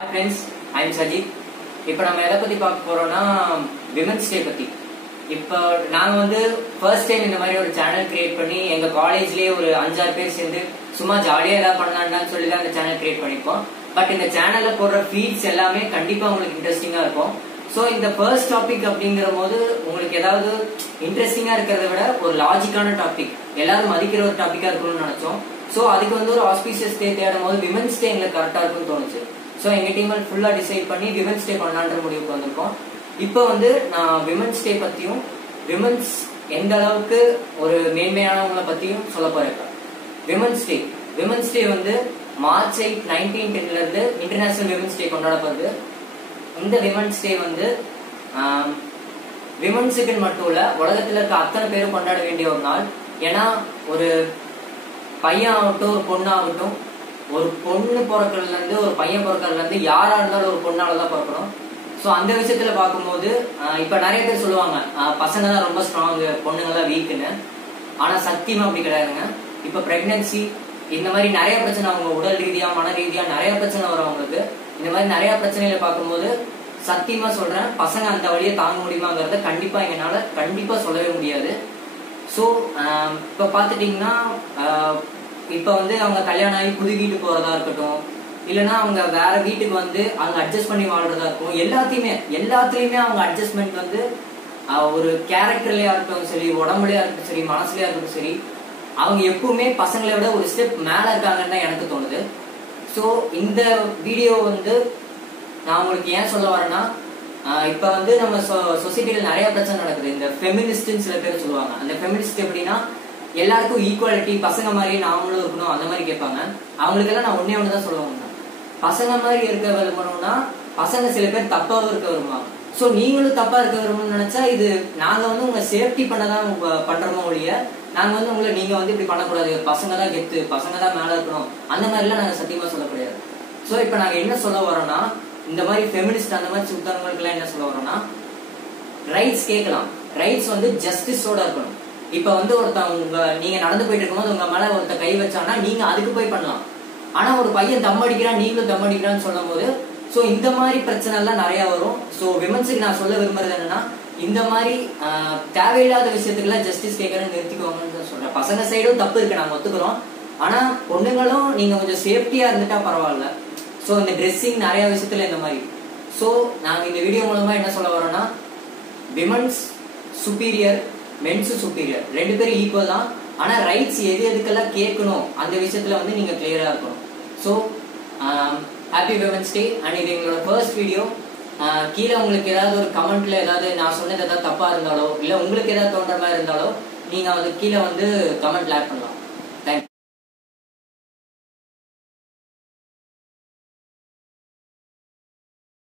Friends, I am Sajid. இப்போ நம்ம எதை பத்தி பார்க்க போறோம்னா விமென்ஸ் டே பத்தி. இப்போ நாங்க வந்து ஃபர்ஸ்ட் டைம் இந்த மாதிரி ஒரு சேனல் கிரியேட் பண்ணி எங்க காலேஜ்லயே ஒரு 5-6 பேர் சேர்ந்து சும்மா ஜாலியா ஏதாவது பண்ணலாம்னு சொல்லி தான் இந்த சேனல் கிரியேட் பண்ணிருக்கோம். பட் இந்த சேனல்ல போடுற ஃபீட்ஸ் எல்லாமே கண்டிப்பா உங்களுக்கு இன்ட்ரெஸ்டிங்கா இருக்கும். ஸோ இந்த ஃபர்ஸ்ட் டாபிக் அப்படிங்கிற போது உங்களுக்கு ஏதாவது இன்ட்ரெஸ்டிங்கா இருக்கிறத விட ஒரு லாஜிக்கான டாபிக், எல்லாரும் மதிக்கிற ஒரு டாபிக்கா இருக்கணும்னு நினைச்சோம். ஸோ அதுக்கு வந்து ஒரு ஆஸ்பீஷியஸ் டே தேடும் போது விமென்ஸ் டே எங்களுக்கு கரெக்டா இருக்கும்னு தோணுச்சு. ஸோ எங்க டீம் ஃபுல்லா டிசைட் பண்ணி விமென்ஸ் டே பண்ணலான்ற முடிவுக்கு வந்திருக்கோம். இப்போ வந்து நான் விமென்ஸ் டே பத்தியும் விமென்ஸ் எந்த அளவுக்கு ஒரு மேன்மையானவங்களை பத்தியும் சொல்ல போறேன். விமென்ஸ் டே வந்து March 8, 1910 இருந்து இன்டர்நேஷனல் விமென்ஸ் டே கொண்டாடப்படுது. இந்த விமென்ஸ் டே வந்து விமென்ஸுக்கு மட்டும் இல்ல, உலகத்துல இருக்க அத்தனை பேரும் கொண்டாட வேண்டிய ஒரு நாள். ஏன்னா ஒரு பையன் ஆகட்டும் ஒரு பொண்ணாகட்டும், ஒரு பொண்ணு பிறக்கிறதுல இருந்து ஒரு பையன் பிறக்கிறதுல இருந்து யாரா இருந்தாலும் ஒரு பொண்ணாலதான் பிறக்கணும். ஸோ அந்த விஷயத்துல பார்க்கும்போது இப்ப நிறைய பேர் சொல்லுவாங்க பசங்க தான் ரொம்ப ஸ்ட்ராங், பொண்ணுங்க தான் வீக்குன்னு. ஆனா சத்தியமா அப்படி கிடையாதுங்க. இப்ப பிரெக்னன்சி இந்த மாதிரி நிறைய பிரச்சனை, அவங்க உடல் ரீதியா மன ரீதியா நிறைய பிரச்சனை வரும் அவங்களுக்கு. இந்த மாதிரி நிறைய பிரச்சனைகளை பார்க்கும்போது சத்தியமா சொல்றேன், பசங்க அந்த வழியை தாங்க முடியுமாங்கிறத கண்டிப்பா எங்களால கண்டிப்பா சொல்லவே முடியாது. ஸோ இப்ப பாத்துட்டீங்கன்னா இப்ப வந்து அவங்க கல்யாணம் ஆகி புது வீட்டுக்கு போறதா இருக்கட்டும், இல்லைன்னா அவங்க வேற வீட்டுக்கு வந்து அவங்க அட்ஜஸ்ட் பண்ணி வாழ்றதா இருக்கும், எல்லாத்துலயுமே அவங்க அட்ஜஸ்ட்மெண்ட் வந்து ஒரு கேரக்டர்லயா இருக்கட்டும் சரி, உடம்புலயா இருக்கட்டும் சரி, மனசுலயா இருக்கட்டும் சரி, அவங்க எப்பவுமே பசங்களை விட ஒரு ஸ்டெப் மேல இருக்காங்கன்னு தான் எனக்கு தோணுது. ஸோ இந்த வீடியோ வந்து நான் உங்களுக்கு ஏன் சொல்ல வரேன்னா, இப்ப வந்து நம்ம சொசைட்டில நிறைய பிரச்சனை நடக்குது. இந்த ஃபெமினிஸ்ட்னு சில பேர் சொல்லுவாங்க. அந்த ஃபெமினிஸ்ட் எப்படின்னா எல்லாருக்கும் ஈக்குவாலிட்டி, பசங்க மாதிரியே நாமளும் இருக்கணும் அந்த மாதிரி கேட்பாங்க. அவங்களுக்கு எல்லாம் நான் ஒன்னே ஒண்ணுதான் சொல்லுவாங்க, பசங்க மாதிரி இருக்க விரும்பணும்னா பசங்க சில பேர் தப்பாவும் இருக்க விரும்புவாங்க. ஸோ நீங்களும் தப்பா இருக்க விரும்பணும்னு நினைச்சா இது நாங்க வந்து உங்க சேஃப்டி பண்ணதான் பண்றோமோ ஒழிய நாங்க வந்து உங்களை நீங்க வந்து இப்படி பண்ணக்கூடாது, பசங்க தான் கெத்து, பசங்க தான் மேல இருக்கணும் அந்த மாதிரி எல்லாம் நாங்க சத்தியமா சொல்லக்கூடாது. ஸோ இப்ப நாங்க என்ன சொல்ல வரோம்னா, இந்த மாதிரி ஃபெமினிஸ்ட் அந்த மாதிரி சுத்தவங்களுக்கு எல்லாம் என்ன சொல்ல வரோம்னா, ரைட்ஸ் கேட்கலாம், ரைட்ஸ் வந்து ஜஸ்டிஸோட இருக்கணும். இப்ப வந்து ஒருத்தவங்க நீங்க நடந்து போயிட்டு இருக்கும்போது உங்க மேல ஒருத்த கை வச்சானா நீங்க அதுக்கு போய் பண்ணலாம். ஆனா ஒரு பையன் தம் அடிக்கிறான் நீங்களும் தம் அடிக்கிறான்னு சொல்லும் போது ஸோ இந்த மாதிரி பிரச்சனை எல்லாம் நிறைய வரும். ஸோ விமென்ஸுக்கு நான் சொல்ல விரும்புறது என்னன்னா, இந்த மாதிரி தேவையில்லாத விஷயத்துக்குலாம் ஜஸ்டிஸ் கேட்கறேன்னு நிறுத்திக்கோங்கன்னு சொல்றேன். பசங்க சைடும் தப்பு இருக்கு, நாங்க ஒத்துக்கிறோம். ஆனா பொண்ணுங்களும் நீங்க கொஞ்சம் சேஃப்டியா இருந்துட்டா பரவாயில்ல. ஸோ இந்த ட்ரெஸ்ஸிங் நிறைய விஷயத்துல இந்த மாதிரி. ஸோ நாங்க இந்த வீடியோ மூலமா என்ன சொல்ல வரோம்னா, விமென்ஸ் சுப்பீரியர், மென்ஸ் சுப்பீரியர், ரெண்டு பேரும் ஈக்குவல் தான். ஆனா ரைட்ஸ் எதுக்கெல்லாம் கேட்கணும் அந்த விஷயத்துல வந்து நீங்க கிளியரா இருக்கணும். So happy women's day. And இது எங்களோட ஃபர்ஸ்ட் வீடியோ. கீழே உங்களுக்கு ஏதாவது ஒரு கமெண்ட்ல ஏதாவது நான் சொன்னது ஏதாவது தப்பா இருந்தாலோ இல்ல உங்களுக்கு ஏதாவது தோன்ற மாதிரி இருந்தாலோ நீங்க அது கீழே வந்து கமெண்ட்ல ஆட் பண்ணலாம்.